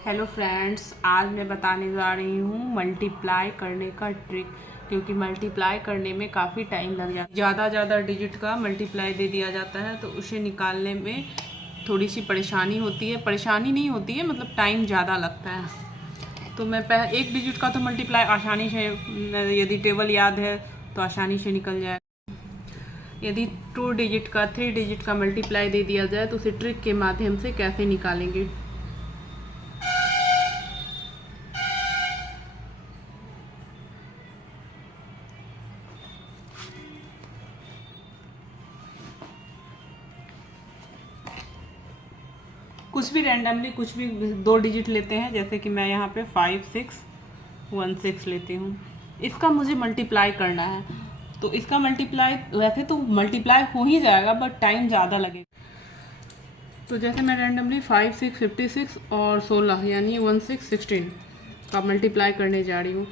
Hello friends, आज मैं बताने जा रही हूँ मल्टीप्लाई करने का ट्रिक। क्योंकि मल्टीप्लाई करने में काफ़ी टाइम लग जाता है। ज़्यादा डिजिट का मल्टीप्लाई दे दिया जाता है तो उसे निकालने में थोड़ी सी परेशानी होती है। परेशानी नहीं होती है, मतलब टाइम ज़्यादा लगता है। तो मैं एक डिजिट का तो मल्टीप्लाई आसानी से, यदि टेबल याद है तो आसानी से निकल जाए। यदि 2 डिजिट का 3 डिजिट का मल्टीप्लाई दे दिया जाए तो उसे ट्रिक के माध्यम से कैसे निकालेंगे। कुछ भी रैंडमली कुछ भी 2 डिजिट लेते हैं, जैसे कि मैं यहाँ पे 5616 लेती हूँ। इसका मुझे मल्टीप्लाई करना है, तो इसका मल्टीप्लाई वैसे तो मल्टीप्लाई हो ही जाएगा बट टाइम ज़्यादा लगेगा। तो जैसे मैं रैंडमली 5 6 56 और 16 यानी 16 का मल्टीप्लाई करने जा रही हूँ।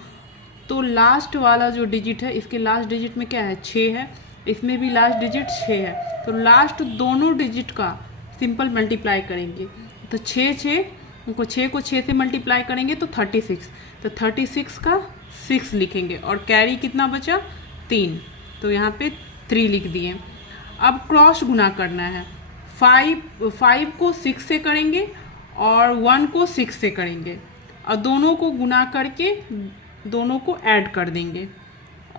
तो लास्ट वाला जो डिजिट है, इसके लास्ट डिजिट में क्या है, 6 है। इसमें भी लास्ट डिजिट 6 है। तो लास्ट दोनों डिजिट का सिंपल मल्टीप्लाई करेंगे तो 6 को 6 से मल्टीप्लाई करेंगे तो 36। तो 36 का 6 लिखेंगे और कैरी कितना बचा, 3। तो यहाँ पे 3 लिख दिए। अब क्रॉस गुना करना है। 5 को 6 से करेंगे और 1 को 6 से करेंगे और दोनों को गुना करके दोनों को ऐड कर देंगे।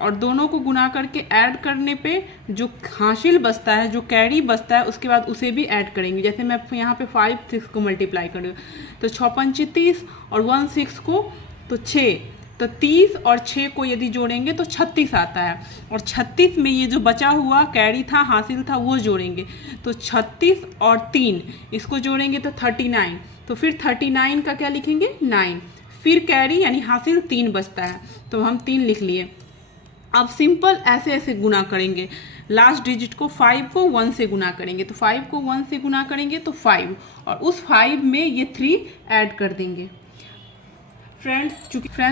और दोनों को गुना करके ऐड करने पे जो हासिल बचता है, जो कैरी बचता है, उसके बाद उसे भी ऐड करेंगे। जैसे मैं यहाँ पे 5 6 को मल्टीप्लाई कर रही हूँ तो 6 5 30 और 1 6 को तो 6, तो 30 और 6 को यदि जोड़ेंगे तो 36 आता है। और 36 में ये जो बचा हुआ कैरी था, हासिल था, वो जोड़ेंगे तो 36 और 3 इसको जोड़ेंगे तो 39। तो फिर 39 का क्या लिखेंगे, 9। फिर कैरी यानी हासिल 3 बचता है तो हम 3 लिख लिए। अब सिंपल ऐसे ऐसे गुना करेंगे। लास्ट डिजिट को 5 को 1 से गुना करेंगे तो 5 को 1 से गुना करेंगे तो 5 और उस 5 में ये 3 ऐड कर देंगे। फ्रेंड्स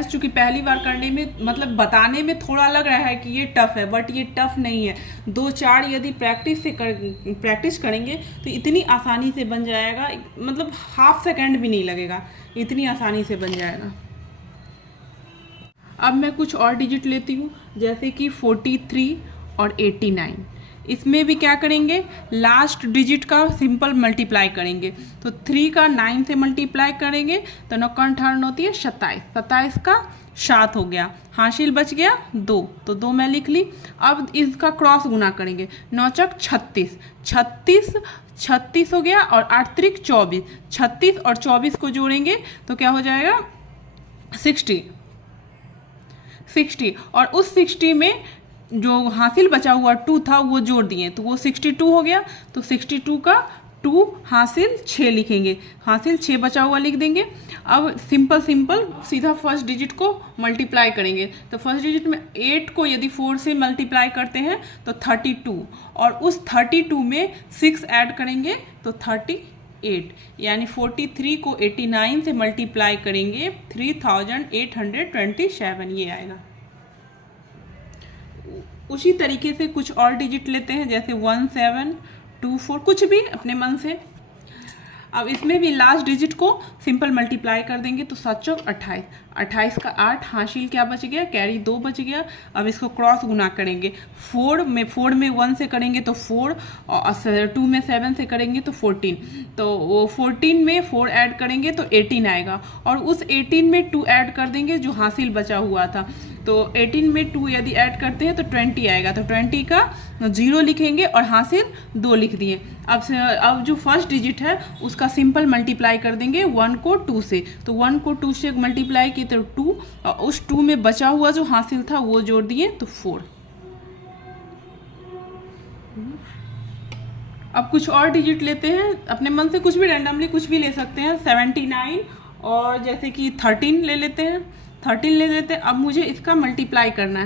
चूँकि पहली बार करने में, मतलब बताने में थोड़ा लग रहा है कि ये टफ़ है, बट ये टफ़ नहीं है। 2-4 यदि प्रैक्टिस करेंगे तो इतनी आसानी से बन जाएगा, मतलब हाफ सेकेंड भी नहीं लगेगा, इतनी आसानी से बन जाएगा। अब मैं कुछ और डिजिट लेती हूँ, जैसे कि 43 और 89। इसमें भी क्या करेंगे, लास्ट डिजिट का सिंपल मल्टीप्लाई करेंगे। तो 3 का 9 से मल्टीप्लाई करेंगे तो 9 टर्न होती है 27। 27 का 7 हो गया, हासिल बच गया 2, तो 2 मैं लिख ली। अब इसका क्रॉस गुना करेंगे, 9 चक 36, 36 हो गया और 8 त्रिक 24। 36 और 24 को जोड़ेंगे तो क्या हो जाएगा, 60। और उस 60 में जो हासिल बचा हुआ 2 था वो जोड़ दिए तो वो 62 हो गया। तो 62 का 2 हासिल 6 लिखेंगे, हासिल 6 बचा हुआ लिख देंगे। अब सिंपल सीधा फर्स्ट डिजिट को मल्टीप्लाई करेंगे। तो फर्स्ट डिजिट में 8 को यदि 4 से मल्टीप्लाई करते हैं तो 32 और उस 32 में 6 ऐड करेंगे तो 38। यानी 43 को 89 से मल्टीप्लाई करेंगे 3827 ये आएगा। उसी तरीके से कुछ और डिजिट लेते हैं, जैसे 1724, कुछ भी अपने मन से। अब इसमें भी लास्ट डिजिट को सिंपल मल्टीप्लाई कर देंगे तो 7 चौक 28, 28 का 8, हासिल क्या बच गया, कैरी 2 बच गया। अब इसको क्रॉस गुना करेंगे। 4 में 1 से करेंगे तो 4 और 2 में 7 से करेंगे तो 14। तो वो 14 में 4 ऐड करेंगे तो 18 आएगा और उस 18 में 2 ऐड कर देंगे जो हासिल बचा हुआ था। तो 18 में 2 यदि ऐड करते हैं तो 20 आएगा। तो 20 का 0 लिखेंगे और हासिल 2 लिख दिए। अब जो फर्स्ट डिजिट है उसका सिंपल मल्टीप्लाई कर देंगे 1 को 2 से। तो 1 को 2 से मल्टीप्लाई किए तो 2 और उस 2 में बचा हुआ जो हासिल था वो जोड़ दिए तो 4। अब कुछ और डिजिट लेते हैं, अपने मन से कुछ भी रैंडमली कुछ भी ले सकते हैं। 79 और जैसे कि 13 ले लेते हैं, 13 ले लेते हैं। अब मुझे इसका मल्टीप्लाई करना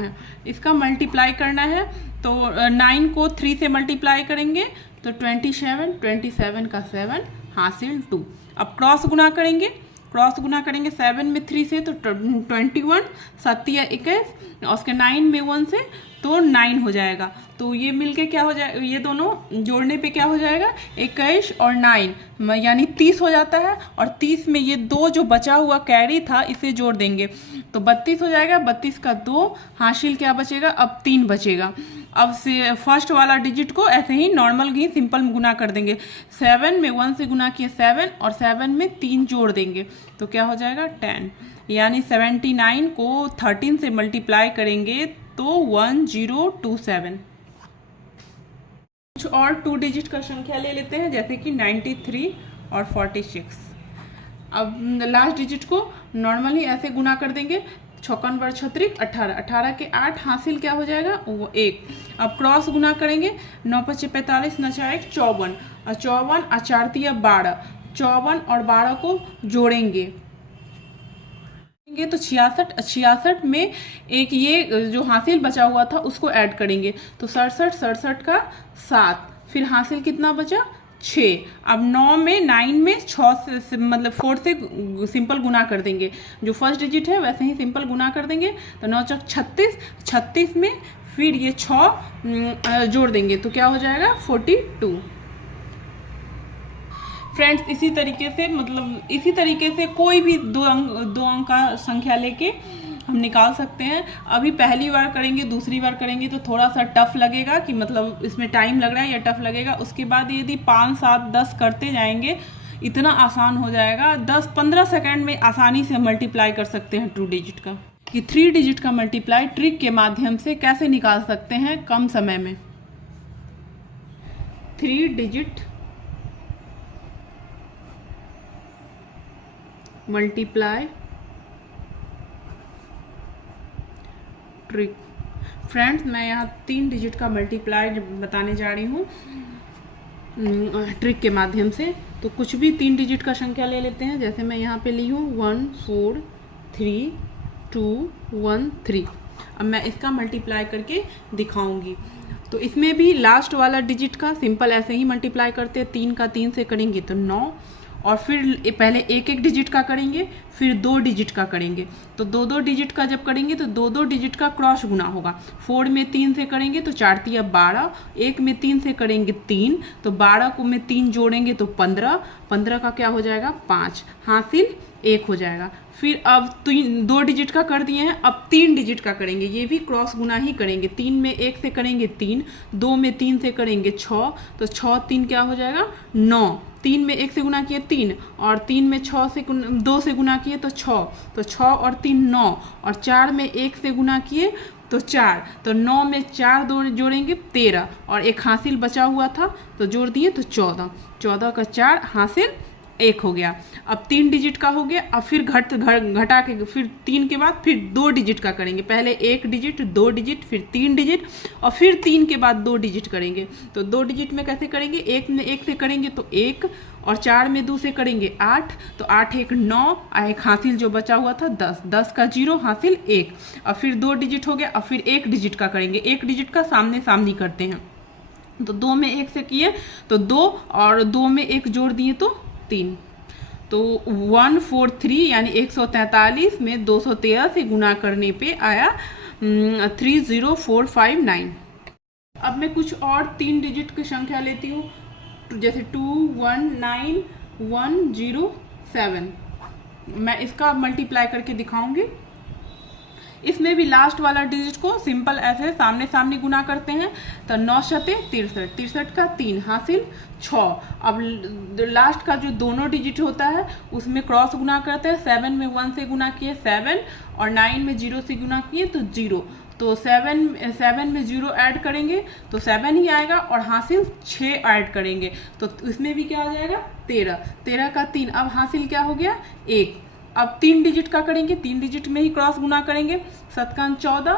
है। तो 9 को 3 से मल्टीप्लाई करेंगे तो 27 का 7 हासिल 2। अब क्रॉस गुना करेंगे क्रॉस गुना करेंगे 7 में 3 से तो 21, 7 या 21, और उसके 9 में 1 से तो 9 हो जाएगा। तो ये मिलके क्या हो जाए, ये दोनों जोड़ने पे क्या हो जाएगा, 21 और 9 यानी 30 हो जाता है। और 30 में ये 2 जो बचा हुआ कैरी था इसे जोड़ देंगे तो 32 हो जाएगा। 32 का 2 हासिल क्या बचेगा, अब 3 बचेगा। अब से फर्स्ट वाला डिजिट को ऐसे ही नॉर्मल ही सिंपल गुना कर देंगे। 7 में 1 से गुना किए 7 और 7 में 3 जोड़ देंगे तो क्या हो जाएगा 10, यानी 79 को 13 से मल्टीप्लाई करेंगे तो 1027। कुछ और 2 डिजिट का संख्या ले लेते हैं जैसे कि 93 और 46। अब लास्ट डिजिट को नॉर्मली ऐसे गुना कर देंगे, 56 × 36 18, 18 के 8 हासिल क्या हो जाएगा वो 1। अब क्रॉस गुना करेंगे, 9 × 5 = 45, 9 × 4 = 54, और 54 और 4 × 3 = 12, 54 और 12 को जोड़ेंगे तो 66, 66 में एक ये जो हासिल बचा हुआ था उसको ऐड करेंगे तो 67, 67 का 7, फिर हासिल कितना बचा 6। अब 9 में 9 में 6 से मतलब 4 से सिंपल गुना कर देंगे, जो फर्स्ट डिजिट है वैसे ही सिंपल गुना कर देंगे तो 9 × 36, 36 में फिर ये 6 जोड़ देंगे तो क्या हो जाएगा 42। फ्रेंड्स इसी तरीके से कोई भी दो अंक का संख्या लेके हम निकाल सकते हैं। अभी पहली बार करेंगे, दूसरी बार करेंगे तो थोड़ा सा टफ लगेगा कि मतलब इसमें टाइम लग रहा है या टफ लगेगा। उसके बाद यदि 5, 7, 10 करते जाएंगे इतना आसान हो जाएगा। 10-15 सेकंड में आसानी से मल्टीप्लाई कर सकते हैं 2 डिजिट का। कि 3 डिजिट का मल्टीप्लाई ट्रिक के माध्यम से कैसे निकाल सकते हैं कम समय में। 3 डिजिट मल्टीप्लाई ट्रिक। फ्रेंड्स मैं यहाँ 3 डिजिट का मल्टीप्लाई बताने जा रही हूँ ट्रिक के माध्यम से। तो कुछ भी 3 डिजिट का संख्या ले लेते हैं, जैसे मैं यहाँ पे ली हूँ 1 4 3 2 1 3। अब मैं इसका मल्टीप्लाई करके दिखाऊंगी। तो इसमें भी लास्ट वाला डिजिट का सिंपल ऐसे ही मल्टीप्लाई करते हैं, 3 का 3 से करेंगे तो 9, और फिर पहले एक डिजिट का करेंगे फिर 2 डिजिट का करेंगे। तो 2 डिजिट का जब करेंगे तो 2 डिजिट का क्रॉस गुना होगा। 4 में 3 से करेंगे तो 4 × 3 = 12, 1 में 3 से करेंगे 3 तो 12 को में 3 जोड़ेंगे तो 15, 15 का क्या हो जाएगा 5, हासिल 1 हो जाएगा। फिर अब 2 डिजिट का कर दिए हैं, अब 3 डिजिट का करेंगे, ये भी क्रॉस गुना ही करेंगे। 3 में 1 से करेंगे 3, 2 में 3 से करेंगे 6 तो 6 3 क्या हो जाएगा 9, 3 में 1 से गुना किए 3, और 3 में 2 से गुना किए तो 6, तो 6 और 3 9, और 4 में 1 से गुना किए तो 4, तो 9 में 4 जोड़ेंगे 13, और एक हासिल बचा हुआ था तो जोड़ दिए तो 14, 14 का 4 हासिल 1 हो गया। अब 3 डिजिट का हो गया। अब फिर घटा के फिर 3 के बाद फिर 2 डिजिट का करेंगे, पहले 1 डिजिट 2 डिजिट फिर 3 डिजिट, और फिर 3 के बाद 2 डिजिट करेंगे। तो 2 डिजिट में कैसे करेंगे, 1 में 1 से करेंगे तो 1, और 4 में 2 से करेंगे 8, तो 8 1 9, और एक हासिल जो बचा हुआ था 10, 10 का 0 हासिल 1। अब फिर 2 डिजिट हो गया। अब फिर 1 डिजिट का करेंगे, 1 डिजिट का सामने सामनी करते हैं। तो 2 में 1 से किए तो 2, और 2 में 1 जोड़ दिए तो 3, तो 143 यानी 143 में 213 से गुना करने पे आया 30459। अब मैं कुछ और 3 डिजिट की संख्या लेती हूँ, जैसे 219107। मैं इसका मल्टीप्लाई करके दिखाऊंगी। इसमें भी लास्ट वाला डिजिट को सिंपल ऐसे सामने सामने गुना करते हैं तो 9 × 7 = 63, 63 का 3 हासिल 6। अब लास्ट का जो दोनों डिजिट होता है उसमें क्रॉस गुना करते हैं। 7 में 1 से गुना किए 7, और 9 में 0 से गुना किए तो 0, तो 7 में 0 ऐड करेंगे तो 7 ही आएगा, और हासिल 6 ऐड करेंगे तो इसमें भी क्या हो जाएगा 13, 13 का 3, अब हासिल क्या हो गया 1। अब 3 डिजिट का करेंगे, 3 डिजिट में ही क्रॉस गुना करेंगे, 7 का 14,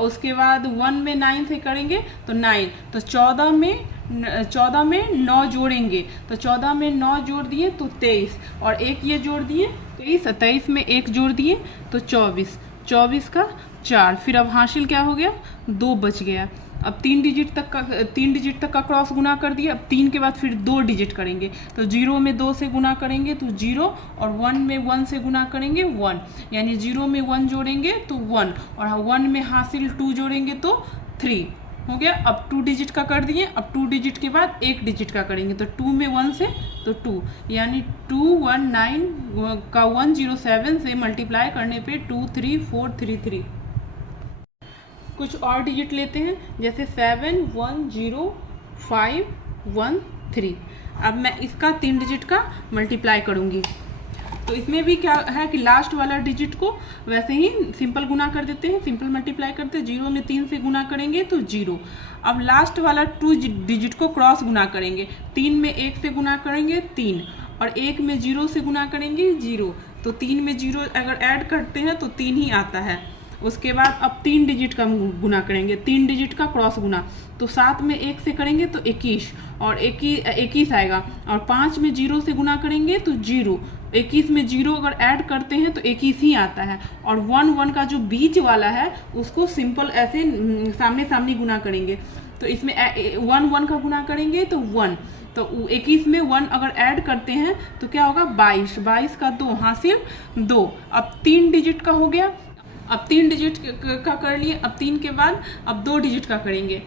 उसके बाद 1 में 9 से करेंगे तो 9, तो 14 में 9 जोड़ेंगे, तो 14 में 9 जोड़ दिए तो 23, और 1 ये जोड़ दिए 23, 23 में 1 जोड़ दिए तो 24, 24 का 4, फिर अब हासिल क्या हो गया 2 बच गया। अब 3 डिजिट तक का क्रॉस गुना कर दिया। अब 3 के बाद फिर 2 डिजिट करेंगे, तो 0 में 2 से गुना करेंगे तो 0, और 1 में 1 से गुना करेंगे 1, यानी 0 में 1 जोड़ेंगे तो 1, और 1 में हासिल 2 जोड़ेंगे तो 3 हो गया। अब 2 डिजिट का कर दिए। अब 2 डिजिट के बाद 1 डिजिट का करेंगे, तो 2 में 1 से तो 2, यानी 219 का 107 से मल्टीप्लाई करने पे 23433। कुछ और डिजिट लेते हैं, जैसे 7105113। अब मैं इसका 3 डिजिट का मल्टीप्लाई करूँगी, तो इसमें भी क्या है कि लास्ट वाला डिजिट को वैसे ही सिंपल गुना कर देते हैं, सिंपल मल्टीप्लाई करते हैं। 0 में 3 से गुना करेंगे तो 0। अब लास्ट वाला 2 डिजिट को क्रॉस गुना करेंगे। 3 में 1 से गुना करेंगे 3, और 1 में 0 से गुना करेंगे 0, तो 3 में 0 अगर ऐड करते हैं तो 3 ही आता है। उसके बाद अब 3 डिजिट का गुना करेंगे, 3 डिजिट का क्रॉस गुना, तो 7 में 1 से करेंगे तो 21, और 21 आएगा, और 5 में 0 से गुना करेंगे तो 0, 21 में 0 अगर ऐड करते हैं तो 21 ही आता है। और 1 का जो बीच वाला है उसको सिंपल ऐसे सामने सामने गुना करेंगे, तो इसमें 1 का गुना करेंगे तो 1, तो 21 में 1 अगर ऐड करते हैं तो क्या होगा 22, 22 का 2 हासिल 2। अब 3 डिजिट का हो गया। अब 3 डिजिट का कर लिए। अब 3 के बाद अब 2 डिजिट का करेंगे।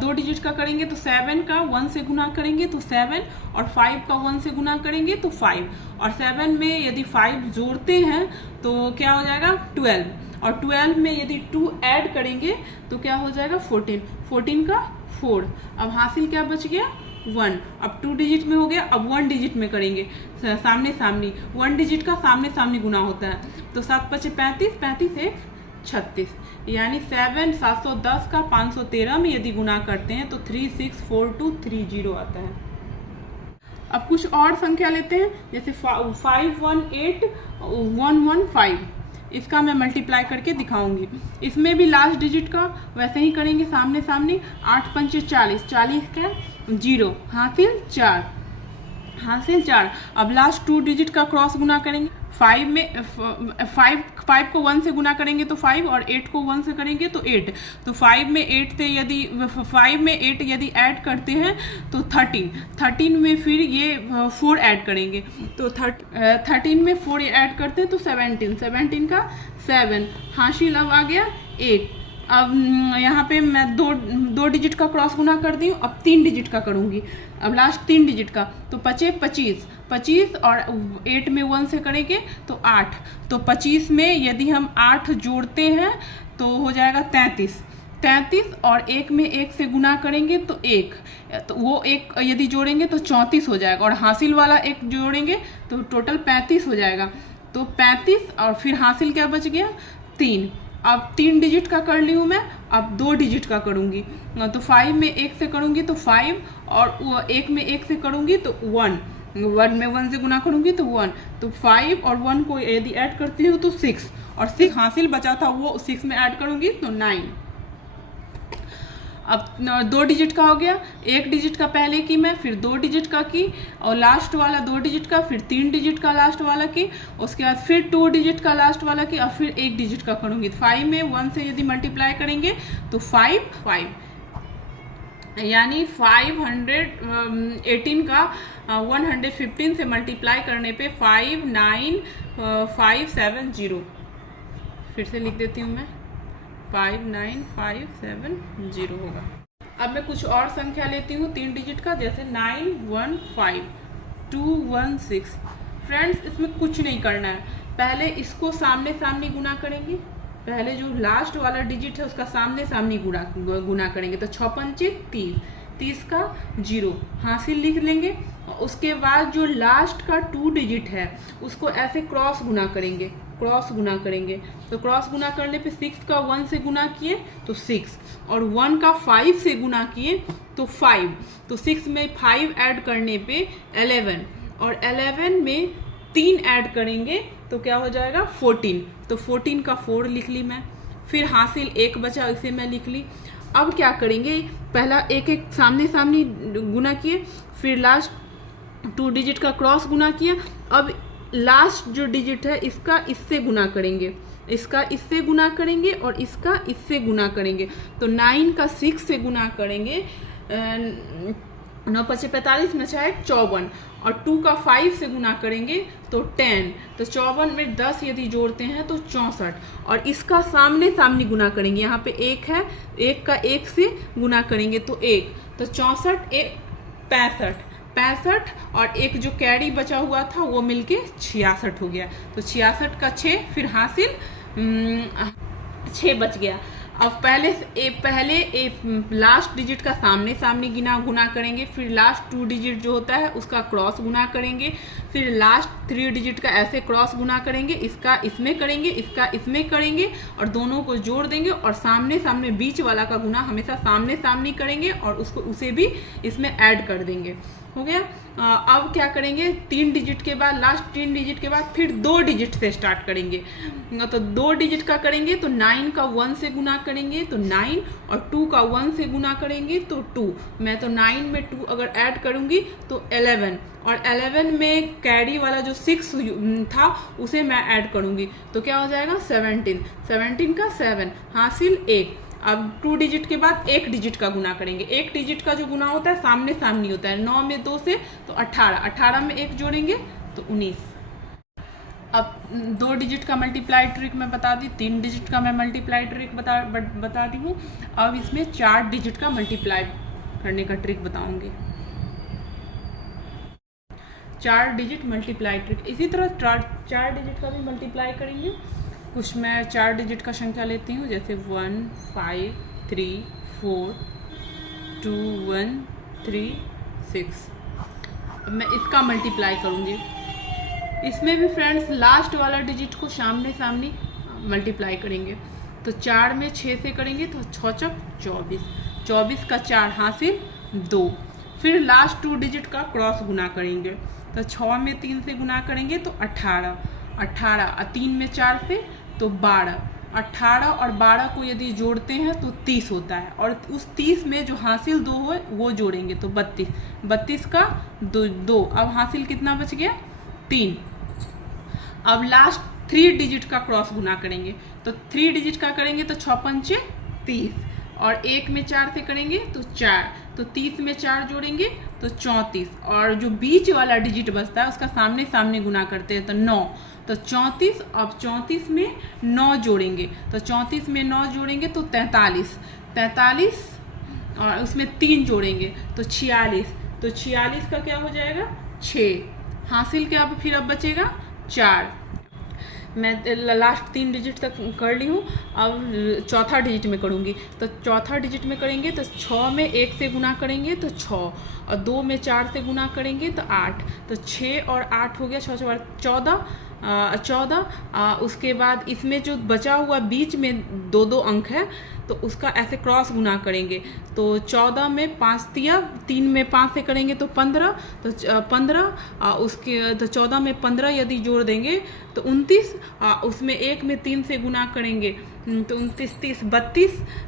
2 डिजिट का करेंगे तो 7 का 1 से गुना करेंगे तो 7, और 5 का 1 से गुना करेंगे तो 5, और 7 में यदि 5 जोड़ते हैं तो क्या हो जाएगा 12, और 12 में यदि 2 ऐड करेंगे तो क्या हो जाएगा 14, 14 का 4। अब हासिल क्या बच गया 1। अब 2 डिजिट में हो गया। अब 1 डिजिट में करेंगे सामने सामने, 1 डिजिट का सामने सामने गुना होता है, तो 7 × 5 = 35, 35 × 1 = 36, यानी 710 का 513 में यदि गुना करते हैं तो 364230 आता है। अब कुछ और संख्या लेते हैं, जैसे 518115। इसका मैं मल्टीप्लाई करके दिखाऊंगी। इसमें भी लास्ट डिजिट का वैसे ही करेंगे, सामने सामने। 8 × 5 = 40, 40 का 0 हासिल 4, हासिल 4। अब लास्ट 2 डिजिट का क्रॉस गुना करेंगे। 5 में 5 को 1 से गुना करेंगे तो 5, और 8 को 1 से करेंगे तो 8, तो 5 में 8 यदि ऐड करते हैं तो 13, 13 में फिर ये 4 ऐड करेंगे, तो 13 में 4 ऐड करते हैं तो 17, 17 का 7 हासिल। अब आ गया 1। अब यहाँ पे मैं दो डिजिट का क्रॉस गुना कर दी हूँ। अब 3 डिजिट का करूँगी। अब लास्ट 3 डिजिट का, तो 25 25 25, और 8 में 1 से करेंगे तो 8, तो 25 में यदि हम 8 जोड़ते हैं तो हो जाएगा 33, 33, और 1 में 1 से गुना करेंगे तो 1, तो वो 1 यदि जोड़ेंगे तो 34 हो जाएगा, और हासिल वाला 1 जोड़ेंगे तो टोटल 35 हो जाएगा, तो 35, और फिर हासिल क्या बच गया 3। अब 3 डिजिट का कर ली हूँ मैं। अब 2 डिजिट का करूँगी, तो 5 में 1 से करूँगी तो 5, और 1 में 1 से करूँगी तो 1, 1 में 1 से गुना करूँगी तो 1, तो 5 और 1 को यदि ऐड करती हूँ तो 6, और 6 हासिल बचा था वो 6 में ऐड करूँगी तो 9। अब 2 डिजिट का हो गया। 1 डिजिट का पहले की मैं, फिर 2 डिजिट का की, और लास्ट वाला 2 डिजिट का, फिर 3 डिजिट का लास्ट वाला की, उसके बाद फिर 2 डिजिट का लास्ट वाला की, और फिर 1 डिजिट का करूँगी। 5 में 1 से यदि मल्टीप्लाई करेंगे तो 5, यानी 518 का 115 से मल्टीप्लाई करने पे 59570। फिर से लिख देती हूँ मैं, 59570 होगा। अब मैं कुछ और संख्या लेती हूँ 3 डिजिट का, जैसे 915216। फ्रेंड्स, इसमें कुछ नहीं करना है, पहले इसको सामने सामने गुना करेंगे। पहले जो लास्ट वाला डिजिट है उसका सामने सामने गुना करेंगे, तो 6 × 5 = 30, 30 का 0 हासिल लिख लेंगे। उसके बाद जो लास्ट का 2 डिजिट है उसको ऐसे क्रॉस गुना करेंगे, क्रॉस गुना करेंगे, तो क्रॉस गुना करने पे 6 का 1 से गुना किए तो 6, और 1 का 5 से गुना किए तो 5, तो 6 में 5 ऐड करने पे 11, और 11 में 3 ऐड करेंगे तो क्या हो जाएगा 14, तो 14 का 4 लिख ली मैं। फिर हासिल 1 बचा, इसे मैं लिख ली। अब क्या करेंगे, पहला एक एक सामने सामने गुना किए, फिर लास्ट 2 डिजिट का क्रॉस गुना किया। अब लास्ट जो डिजिट है इसका इससे गुना करेंगे, इसका इससे गुना करेंगे और इसका इससे गुना करेंगे। तो 9 का 6 से गुना करेंगे, 9 पचे 45, 9 छः 54, और 2 का 5 से गुना करेंगे तो 10। तो 54 में 10 यदि जोड़ते हैं तो 64, और इसका सामने सामने गुना करेंगे। यहाँ पे 1 है, 1 का 1 से गुना करेंगे तो 1, तो 64 1 65, और एक जो कैरी बचा हुआ था वो मिलके 66 हो गया। तो 66 का 6 फिर हासिल 6 बच गया। अब पहले लास्ट डिजिट का सामने सामने गुना करेंगे, फिर लास्ट 2 डिजिट जो होता है उसका क्रॉस गुना करेंगे, फिर लास्ट 3 डिजिट का ऐसे क्रॉस गुना करेंगे, इसका इसमें करेंगे, इसका इसमें करेंगे, और दोनों को जोड़ देंगे, और सामने सामने बीच वाला का गुना हमेशा सामने सामने करेंगे, और उसे भी इसमें ऐड कर देंगे। हो गया। अब क्या करेंगे, 3 डिजिट के बाद, लास्ट 3 डिजिट के बाद फिर 2 डिजिट से स्टार्ट करेंगे। तो 2 डिजिट का करेंगे तो 9 का 1 से गुना करेंगे तो 9, और 2 का 1 से गुना करेंगे तो 2। मैं तो 9 में 2 अगर ऐड करूंगी तो 11, और 11 में कैरी वाला जो 6 था उसे मैं ऐड करूंगी तो क्या हो जाएगा 17 का 7 हासिल 1। अब 2 डिजिट के बाद 1 डिजिट का गुना करेंगे। 1 डिजिट का जो गुना होता है सामने सामने होता है। 9 में 2 से तो 18 में 1 जोड़ेंगे तो 19। अब 2 डिजिट का मल्टीप्लाई ट्रिक मैं बता दी, 3 डिजिट का मैं मल्टीप्लाई ट्रिक बता दी हूँ। अब इसमें 4 डिजिट का मल्टीप्लाई करने का ट्रिक बताऊंगी। 4 डिजिट मल्टीप्लाई ट्रिक, इसी तरह 4 डिजिट का भी मल्टीप्लाई करेंगे। कुछ मैं 4 डिजिट का संख्या लेती हूँ, जैसे 1 5 3 4 2 1 3 6। मैं इसका मल्टीप्लाई करूँगी। इसमें भी फ्रेंड्स लास्ट वाला डिजिट को सामने सामने मल्टीप्लाई करेंगे। तो 4 में 6 से करेंगे तो 6 चौक 24, 24 का 4 हासिल 2। फिर लास्ट 2 डिजिट का क्रॉस गुना करेंगे। तो 6 में 3 से गुना करेंगे तो 18, 3 में 4 से तो 12, 18 और 12 को यदि जोड़ते हैं तो 30 होता है, और उस 30 में जो हासिल 2 हो वो जोड़ेंगे तो 32, 32 का 2। अब हासिल कितना बच गया 3। अब लास्ट 3 डिजिट का क्रॉस गुना करेंगे। तो 3 डिजिट का करेंगे तो 6 पंचे 30, और 1 में 4 से करेंगे तो 4, तो 30 में 4 जोड़ेंगे तो 34, और जो बीच वाला डिजिट बचता है उसका सामने सामने गुना करते हैं तो 9, तो 34। अब 34 में 9 जोड़ेंगे, तो 34 में 9 जोड़ेंगे तो 43, 43 और उसमें 3 जोड़ेंगे तो 46, तो 46 का क्या हो जाएगा 6 हासिल क्या फिर अब बचेगा 4। मैं लास्ट 3 डिजिट तक कर ली हूँ। अब चौथा डिजिट में करूँगी। तो चौथा डिजिट में करेंगे तो 6 में 1 से गुना करेंगे तो 6, और 2 में 4 से गुना करेंगे तो 8, तो 6 और 8 हो गया 6 4 14। उसके बाद इसमें जो बचा हुआ बीच में 2 अंक है तो उसका ऐसे क्रॉस गुना करेंगे। तो 14 में 5 दिया, 3 में 5 से करेंगे तो 15, तो 15 उसके तो 14 में 15 यदि जोड़ देंगे तो 29, उसमें 1 में 3 से गुना करेंगे तो 29 30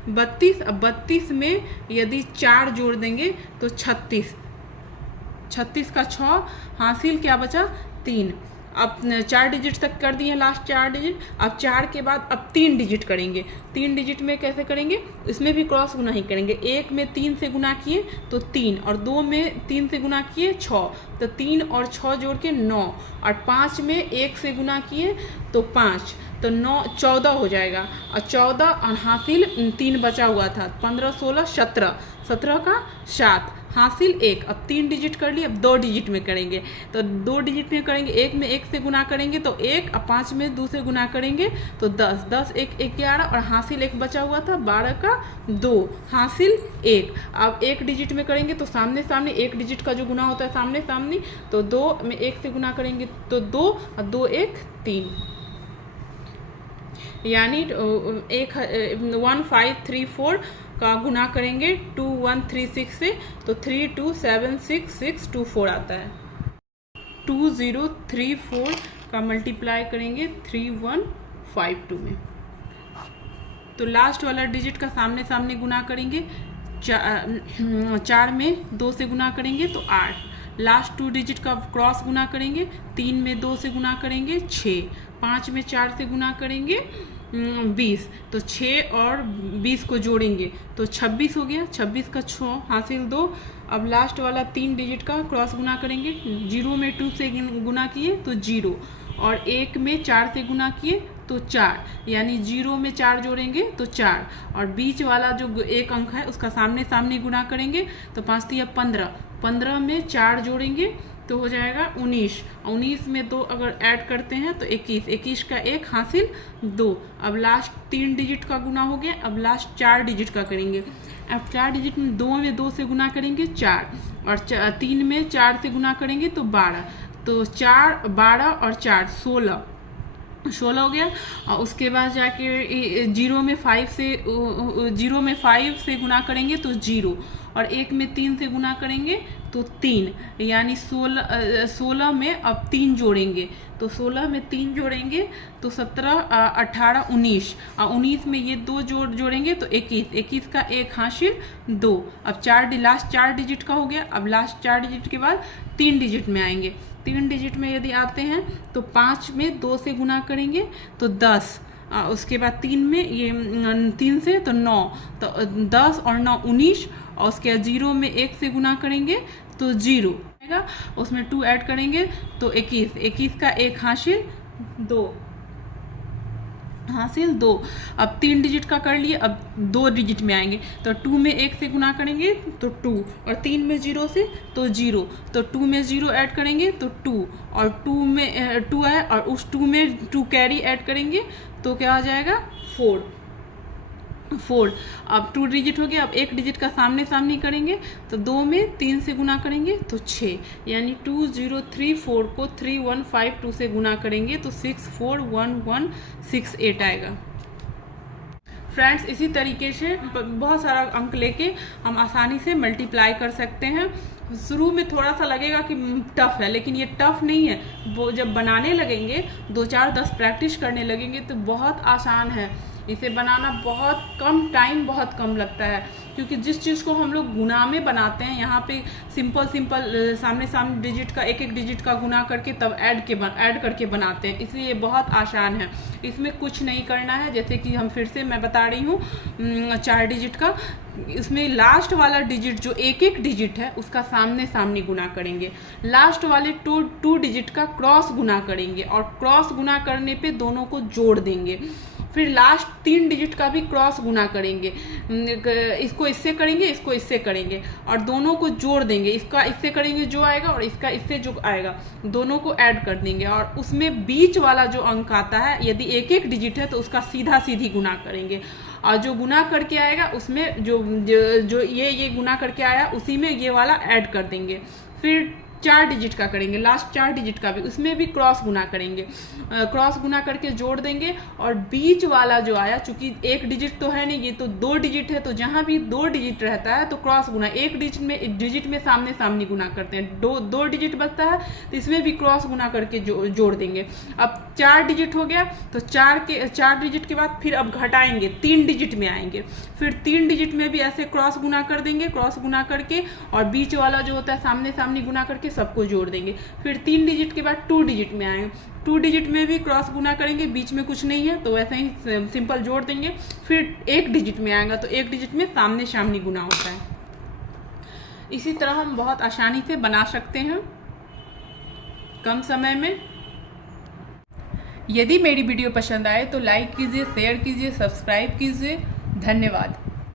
32। अब 32 में यदि 4 जोड़ देंगे तो 36, 36 का 6 हासिल क्या बचा 3। अब 4 डिजिट तक कर दिए लास्ट 4 डिजिट। अब 4 के बाद अब 3 डिजिट करेंगे। 3 डिजिट में कैसे करेंगे, इसमें भी क्रॉस गुना ही करेंगे। 1 में 3 से गुना किए तो 3, और 2 में 3 से गुना किए 6, तो 3 और 6 जोड़ के 9, और 5 में 1 से गुना किए तो 5, तो 9 14 हो जाएगा, और 14 और हासिल 3 बचा हुआ था 15 16 17, 17 का 7 हासिल 1। अब 3 डिजिट कर लिए। अब 2 डिजिट में करेंगे। तो 2 डिजिट में करेंगे, 1 में 1 से गुना करेंगे तो 1, अब 5 में 2 से गुना करेंगे तो 10, 10 1 11, और हासिल 1 बचा हुआ था 12 का 2 हासिल 1। अब 1 डिजिट में करेंगे तो सामने सामने 1 डिजिट का जो गुना होता है सामने सामने, तो 2 में 1 से गुना करेंगे तो 2, और 2 1 3, यानी 1 5 3 4 का गुना करेंगे 2 1 3 6 से तो 3 2 7 6 6 2 4 आता है। 2 0 3 4 का मल्टीप्लाई करेंगे 3 1 5 2 में। तो लास्ट वाला डिजिट का सामने सामने गुना करेंगे। 4 में 2 से गुना करेंगे तो 8, लास्ट 2 डिजिट का क्रॉस गुना करेंगे। 3 में 2 से गुना करेंगे 6 5 में 4 से गुना करेंगे 20, तो 6 और 20 को जोड़ेंगे तो 26 हो गया। 26 का 6 हासिल 2। अब लास्ट वाला 3 डिजिट का क्रॉस गुना करेंगे। 0 में 2 से गुना किए तो 0, और 1 में 4 से गुना किए तो 4, यानी 0 में 4 जोड़ेंगे तो 4, और बीच वाला जो एक अंक है उसका सामने सामने गुना करेंगे तो 5 तिया 15, 15 में 4 जोड़ेंगे तो हो जाएगा 19, 19 में 2 अगर ऐड करते हैं तो 21, 21 का 1 हासिल 2। अब लास्ट 3 डिजिट का गुना हो गया। अब लास्ट 4 डिजिट का करेंगे। अब 4 डिजिट में 2 में 2 से गुना करेंगे 4, और 3 में 4 से गुना करेंगे तो 12, तो 4 12 और 4 16 हो गया। और उसके बाद जाके 0 में 5 से गुना करेंगे तो 0, और 1 में 3 से गुना करेंगे तो 3, यानी 16 में अब 3 जोड़ेंगे तो 16 में 3 जोड़ेंगे तो 17 18 19, और 19 में ये 2 जोड़ेंगे तो 21, 21 का 1 हासिल 2। अब लास्ट 4 डिजिट का हो गया। अब लास्ट 4 डिजिट के बाद 3 डिजिट में आएंगे। 3 डिजिट में यदि आते हैं तो 5 में 2 से गुना करेंगे तो 10, उसके बाद 3 में ये 3 से तो 9, तो 10 और 9 19, और उसके बाद 0 में 1 से गुना करेंगे तो 0 आएगा, उसमें 2 ऐड करेंगे तो 21, 21 का 1 हासिल 2। अब 3 डिजिट का कर लिए। अब 2 डिजिट में आएंगे तो 2 में 1 से गुना करेंगे तो 2, और 3 में 0 से तो 0, तो 2 में 0 ऐड करेंगे तो 2, और 2 में 2 है और उस 2 में 2 कैरी ऐड करेंगे तो क्या आ जाएगा 4। अब 2 डिजिट हो गया। अब 1 डिजिट का सामने सामने करेंगे तो 2 में 3 से गुना करेंगे तो 6, यानी 2034 को 3152 से गुना करेंगे तो 641168 आएगा। फ्रेंड्स, इसी तरीके से बहुत सारा अंक लेके हम आसानी से मल्टीप्लाई कर सकते हैं। शुरू में थोड़ा सा लगेगा कि टफ है, लेकिन ये टफ नहीं है। वो जब बनाने लगेंगे 2 4 10 प्रैक्टिस करने लगेंगे तो बहुत आसान है। इसे बनाना बहुत कम टाइम बहुत कम लगता है, क्योंकि जिस चीज़ को हम लोग गुना में बनाते हैं यहाँ पे सिंपल सामने सामने डिजिट का एक डिजिट का गुना करके तब ऐड करके बनाते हैं, इसलिए ये बहुत आसान है। इसमें कुछ नहीं करना है। जैसे कि हम फिर से मैं बता रही हूँ 4 डिजिट का, इसमें लास्ट वाला डिजिट जो एक डिजिट है उसका सामने सामने गुना करेंगे। लास्ट वाले 2 डिजिट का क्रॉस गुना करेंगे, और क्रॉस गुना करने पे दोनों को जोड़ देंगे। फिर लास्ट 3 डिजिट का भी क्रॉस गुना करेंगे। इसको इससे करेंगे, इसको इससे करेंगे, और दोनों को जोड़ देंगे। इसका इससे करेंगे जो आएगा, और इसका इससे जो आएगा, दोनों को ऐड कर देंगे। और उसमें बीच वाला जो अंक आता है, यदि एक डिजिट है तो उसका सीधा सीधी गुना करेंगे, और जो गुना करके आएगा उसमें जो ये गुना करके आया उसी में ये वाला ऐड कर देंगे। फिर 4 डिजिट का करेंगे, लास्ट 4 डिजिट का भी, उसमें भी क्रॉस गुना करेंगे। क्रॉस गुना करके जोड़ देंगे, और बीच वाला जो आया, चूंकि 1 डिजिट तो है नहीं, ये तो 2 डिजिट है, तो जहां भी 2 डिजिट रहता है तो क्रॉस गुना, 1 डिजिट में सामने सामने गुना करते हैं। 2 डिजिट बचता है तो इसमें भी क्रॉस गुना करके जोड़ देंगे। अब 4 डिजिट हो गया तो 4 डिजिट के बाद फिर अब घटाएंगे, 3 डिजिट में आएंगे। फिर 3 डिजिट में भी ऐसे क्रॉस गुना कर देंगे, क्रॉस गुना करके, और बीच वाला जो होता है सामने सामने गुना करके सबको जोड़ देंगे। फिर 3 डिजिट के बाद 2 डिजिट में आएंगे, 2 डिजिट में भी क्रॉस गुना करेंगे, बीच में कुछ नहीं है तो वैसे ही सिंपल जोड़ देंगे। फिर 1 डिजिट में आएगा तो 1 डिजिट में सामने सामने गुना होता है। इसी तरह हम बहुत आसानी से बना सकते हैं कम समय में। यदि मेरी वीडियो पसंद आए तो लाइक कीजिए, शेयर कीजिए, सब्सक्राइब कीजिए। धन्यवाद।